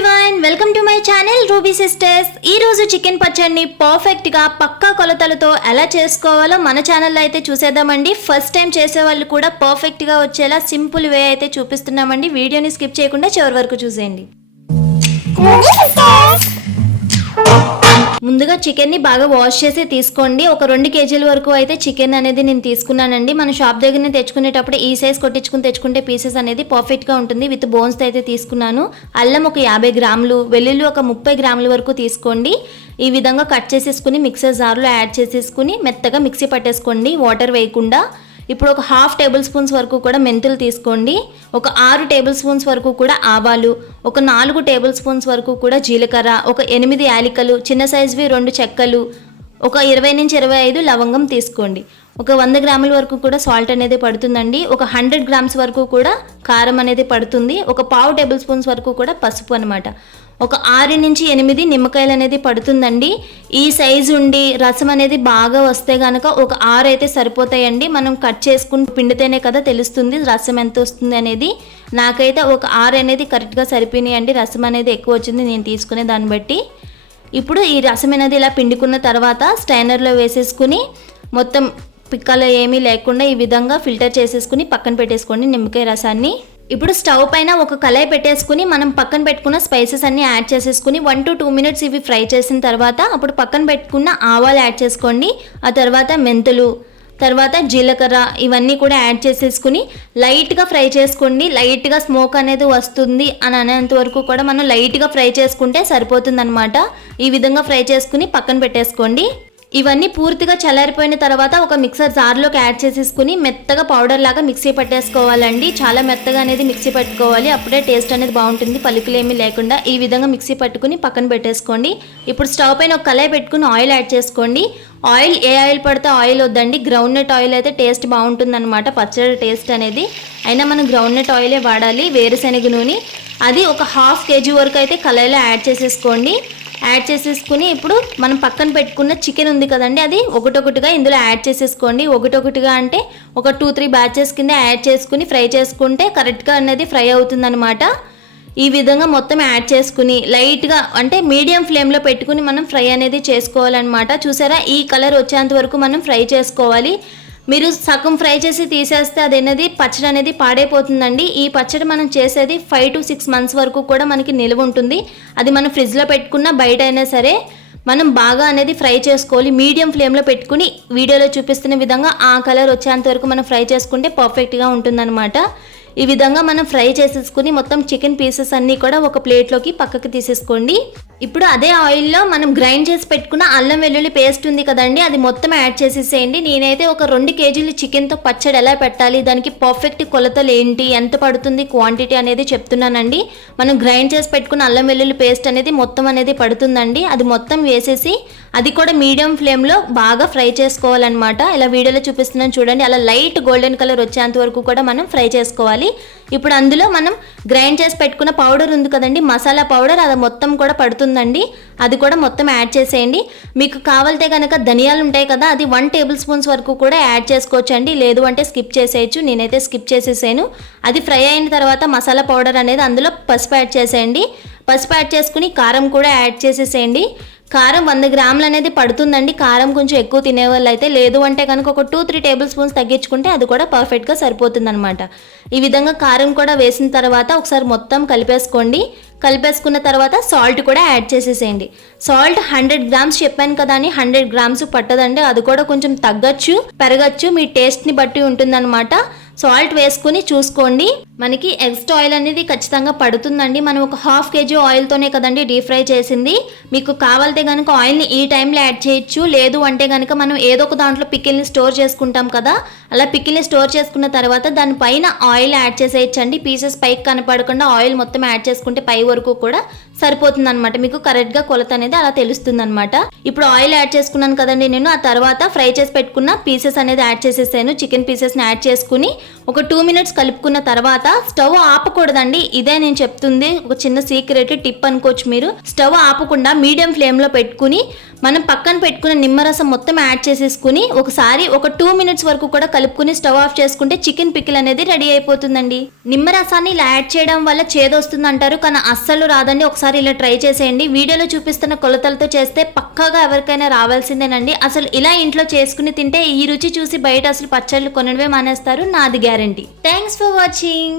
Everyone welcome to my channel Ruby sisters ఈ రోజు chicken పచ్చడిని పర్ఫెక్ట్గా పక్కా కొలతలతో ఎలా చేసుకోవాలో మన ఛానల్లో అయితే చూసేద్దామండి. ఫస్ట్ టైం చేసే వాళ్ళు కూడా పర్ఫెక్ట్గా వచ్చేలా సింపుల్ వే అయితే చూపిస్తున్నామండి. వీడియోని స్కిప్ చేయకుండా చివరి వరకు చూసేయండి. ముందుగా చికెన్ని బాగా వాష్ చేసి తీసుకోండి. ఒక రెండు కేజీల వరకు అయితే చికెన్ అనేది నేను తీసుకున్నానండి. మన షాప్ దగ్గరనే తెచ్చుకునేటప్పుడు ఈ సైజ్ కొట్టించుకుని తెచ్చుకుంటే పీసెస్ అనేది పర్ఫెక్ట్గా ఉంటుంది. విత్ బోన్స్ అయితే తీసుకున్నాను. అల్లం ఒక యాభై గ్రాములు వెల్లుల్లి ఒక ముప్పై గ్రాముల వరకు తీసుకోండి. ఈ విధంగా కట్ చేసేసుకుని మిక్సర్ జార్లో యాడ్ చేసేసుకుని మెత్తగా మిక్సీ పట్టేసుకోండి. వాటర్ వేయకుండా. ఇప్పుడు ఒక హాఫ్ టేబుల్ స్పూన్స్ వరకు కూడా మెంతులు తీసుకోండి. ఒక ఆరు టేబుల్ స్పూన్స్ వరకు కూడా ఆవాలు. ఒక నాలుగు టేబుల్ స్పూన్స్ వరకు కూడా జీలకర్ర. ఒక ఎనిమిది యాలికలు. చిన్న సైజువి రెండు చెక్కలు. ఒక ఇరవై నుంచి ఇరవై ఐదు లవంగం తీసుకోండి. ఒక వంద గ్రాముల వరకు కూడా సాల్ట్ అనేది పడుతుందండి. ఒక హండ్రెడ్ గ్రామ్స్ వరకు కూడా కారం అనేది పడుతుంది. ఒక పావు టేబుల్ స్పూన్స్ వరకు కూడా పసుపు అనమాట ఒక ఆరు నుంచి ఎనిమిది నిమ్మకాయలు అనేది పడుతుందండి. ఈ సైజు ఉండి రసం అనేది బాగా వస్తే కనుక ఒక ఆరు అయితే సరిపోతాయండి. మనం కట్ చేసుకుని పిండితేనే కదా తెలుస్తుంది రసం ఎంత వస్తుంది అనేది. నాకైతే ఒక ఆరు అనేది కరెక్ట్గా సరిపోయినాయండి. రసం అనేది ఎక్కువ వచ్చింది నేను తీసుకునే దాన్ని బట్టి. ఇప్పుడు ఈ రసం అనేది ఇలా పిండుకున్న తర్వాత స్టైనర్లో వేసేసుకుని మొత్తం పిక్కలు ఏమీ లేకుండా ఈ విధంగా ఫిల్టర్ చేసేసుకుని పక్కన పెట్టేసుకోండి నిమ్మకాయ రసాన్ని. ఇప్పుడు స్టవ్ పైన ఒక కళాయి పెట్టేసుకుని మనం పక్కన పెట్టుకున్న స్పైసెస్ అన్ని యాడ్ చేసేసుకుని వన్ టు టూ మినిట్స్ ఇవి ఫ్రై చేసిన తర్వాత అప్పుడు పక్కన పెట్టుకున్న ఆవాలు యాడ్ చేసుకోండి. ఆ తర్వాత మెంతులు తర్వాత జీలకర్ర ఇవన్నీ కూడా యాడ్ చేసేసుకుని లైట్గా ఫ్రై చేసుకోండి. లైట్గా స్మోక్ అనేది వస్తుంది అని అనేంత వరకు కూడా మనం లైట్గా ఫ్రై చేసుకుంటే సరిపోతుంది ఈ విధంగా ఫ్రై చేసుకుని పక్కన పెట్టేసుకోండి. ఇవన్నీ పూర్తిగా చల్లారిపోయిన తర్వాత ఒక మిక్సర్ జార్లోకి యాడ్ చేసేసుకుని మెత్తగా పౌడర్ లాగా మిక్సీ పట్టేసుకోవాలండి. చాలా మెత్తగా అనేది మిక్సీ పట్టుకోవాలి. అప్పుడే టేస్ట్ అనేది బాగుంటుంది. పలుకులు ఏమీ లేకుండా ఈ విధంగా మిక్సీ పట్టుకుని పక్కన పెట్టేసుకోండి. ఇప్పుడు స్టవ్ పైన ఒక కళాయి పెట్టుకుని ఆయిల్ యాడ్ చేసుకోండి. ఆయిల్ ఏ ఆయిల్ పడితే ఆయిల్ వద్దండి. గ్రౌండ్ నట్ ఆయిల్ అయితే టేస్ట్ బాగుంటుంది అనమాట పచ్చడి టేస్ట్ అనేది అయినా మనం గ్రౌండ్ నట్ ఆయిలే వాడాలి. వేరుశెనగ నూనె. అది ఒక హాఫ్ కేజీ వరకు అయితే కళాయిలో యాడ్ చేసేసుకోండి. యాడ్ చేసేసుకుని ఇప్పుడు మనం పక్కన పెట్టుకున్న చికెన్ ఉంది కదండి అది ఒకటొకటిగా ఇందులో యాడ్ చేసేసుకోండి. ఒకటొకటిగా అంటే ఒక టూ త్రీ బ్యాచెస్ కింద యాడ్ చేసుకుని ఫ్రై చేసుకుంటే కరెక్ట్గా అనేది ఫ్రై అవుతుందనమాట ఈ విధంగా మొత్తం యాడ్ చేసుకుని లైట్గా అంటే మీడియం ఫ్లేమ్లో పెట్టుకుని మనం ఫ్రై అనేది చేసుకోవాలన్నమాట. చూసారా? ఈ కలర్ వచ్చేంత వరకు మనం ఫ్రై చేసుకోవాలి. మీరు సగం ఫ్రై చేసి తీసేస్తే అది అనేది పచ్చడి అనేది పాడైపోతుందండి. ఈ పచ్చడి మనం చేసేది ఫైవ్ టు సిక్స్ మంత్స్ వరకు కూడా మనకి నిల్వ ఉంటుంది. అది మనం ఫ్రిడ్జ్లో పెట్టుకున్న బయట అయినా సరే మనం బాగా అనేది ఫ్రై చేసుకోవాలి. మీడియం ఫ్లేమ్లో పెట్టుకుని వీడియోలో చూపిస్తున్న విధంగా ఆ కలర్ వచ్చేంత వరకు మనం ఫ్రై చేసుకుంటే పర్ఫెక్ట్గా ఉంటుందన్నమాట. ఈ విధంగా మనం ఫ్రై చేసేసుకుని మొత్తం చికెన్ పీసెస్ అన్నీ కూడా ఒక ప్లేట్లోకి పక్కకి తీసేసుకోండి. ఇప్పుడు అదే ఆయిల్లో మనం గ్రైండ్ చేసి పెట్టుకున్న అల్లం వెల్లుల్లి పేస్ట్ ఉంది కదండి అది మొత్తం యాడ్ చేసేసేయండి. నేనైతే ఒక రెండు కేజీలు చికెన్తో పచ్చడి ఎలా పెట్టాలి దానికి పర్ఫెక్ట్ కొలతలు ఏంటి ఎంత పడుతుంది క్వాంటిటీ అనేది చెప్తున్నానండి. మనం గ్రైండ్ చేసి పెట్టుకున్న అల్లం వెల్లుల్లి పేస్ట్ అనేది మొత్తం అనేది పడుతుందండి. అది మొత్తం వేసేసి అది కూడా మీడియం ఫ్లేమ్లో బాగా ఫ్రై చేసుకోవాలన్నమాట. ఇలా వీడియోలో చూపిస్తున్నాను చూడండి అలా లైట్ గోల్డెన్ కలర్ వచ్చేంత వరకు కూడా మనం ఫ్రై చేసుకోవాలి. ఇప్పుడు అందులో మనం గ్రైండ్ చేసి పెట్టుకున్న పౌడర్ ఉంది కదండి మసాలా పౌడర్ అది మొత్తం కూడా పడుతుంది. ఉంటుందండి అది కూడా మొత్తం యాడ్ చేసేయండి. మీకు కావాలితే కనుక ధనియాలు ఉంటాయి కదా అది వన్ టేబుల్ స్పూన్స్ వరకు కూడా యాడ్ చేసుకోవచ్చు అండి లేదు అంటే స్కిప్ చేసేయచ్చు నేనైతే స్కిప్ చేసేసాను. అది ఫ్రై అయిన తర్వాత మసాలా పౌడర్ అనేది అందులో పసుపు యాడ్ చేసేయండి. పసుపు యాడ్ చేసుకుని కారం కూడా యాడ్ చేసేసేయండి. కారం వంద గ్రాములు అనేది పడుతుందండి. కారం కొంచెం ఎక్కువ తినేవాళ్ళు అయితే లేదు అంటే కనుక ఒక టూ త్రీ టేబుల్ స్పూన్స్ తగ్గించుకుంటే అది కూడా పర్ఫెక్ట్గా సరిపోతుంది అనమాట ఈ విధంగా కారం కూడా వేసిన తర్వాత ఒకసారి మొత్తం కలిపేసుకోండి. కలిపేసుకున్న తర్వాత సాల్ట్ కూడా యాడ్ చేసేసేయండి. సాల్ట్ హండ్రెడ్ గ్రామ్స్ చెప్పాను కదా అని హండ్రెడ్ గ్రామ్స్ పట్టదండి. అది కూడా కొంచెం తగ్గచ్చు పెరగచ్చు. మీ టేస్ట్ని బట్టి ఉంటుందన్నమాట. సాల్ట్ వేసుకుని చూసుకోండి. మనకి ఎక్స్ట్రా ఆయిల్ అనేది ఖచ్చితంగా పడుతుందండి. మనం ఒక హాఫ్ కేజీ ఆయిల్తోనే కదండి డీప్ ఫ్రై చేసింది. మీకు కావాలితే కనుక ఆయిల్ని ఈ టైంలో యాడ్ చేయొచ్చు. లేదు అంటే కనుక మనం ఏదో ఒక దాంట్లో పికిల్ని స్టోర్ చేసుకుంటాం కదా. అలా పికిల్ని స్టోర్ చేసుకున్న తర్వాత దానిపైన ఆయిల్ యాడ్ చేసేయచ్చండి. పీసెస్ పైకి కనపడకుండా ఆయిల్ మొత్తం యాడ్ చేసుకుంటే పై వరకు కూడా సరిపోతుంది అనమాట మీకు కరెక్ట్గా కొలత అనేది అలా తెలుస్తుంది అనమాట ఇప్పుడు ఆయిల్ యాడ్ చేసుకున్నాను కదండి నేను ఆ తర్వాత ఫ్రై చేసి పెట్టుకున్న పీసెస్ అనేది యాడ్ చేసేసాను. చికెన్ పీసెస్ని యాడ్ చేసుకుని ఒక టూ మినిట్స్ కలుపుకున్న తర్వాత స్టవ్ ఆపకూడదండి. ఇదే నేను చెప్తుంది ఒక చిన్న సీక్రెట్ టిప్ అనుకోవచ్చు మీరు. స్టవ్ ఆపకుండా మీడియం ఫ్లేమ్లో పెట్టుకుని మనం పక్కన పెట్టుకున్న నిమ్మరసం మొత్తం యాడ్ చేసేసుకుని ఒకసారి ఒక టూ మినిట్స్ వరకు కూడా కలుపుకుని స్టవ్ ఆఫ్ చేసుకుంటే చికెన్ పికిల్ అనేది రెడీ అయిపోతుందండి. నిమ్మరసాన్ని ఇలా యాడ్ చేయడం వల్ల చేదొస్తుంది అంటారు కానీ అస్సలు రాదండి. ఒకసారి ఇలా ట్రై చేసేయండి. వీడియోలో చూపిస్తున్న కొలతలతో చేస్తే పక్కాగా ఎవరికైనా రావాల్సిందేనండి. అసలు ఇలా ఇంట్లో చేసుకుని తింటే ఈ రుచి చూసి బయట అసలు పచ్చళ్ళు కొనడమే మానేస్తారు నాది గ్యారంటీ. Thanks for watching.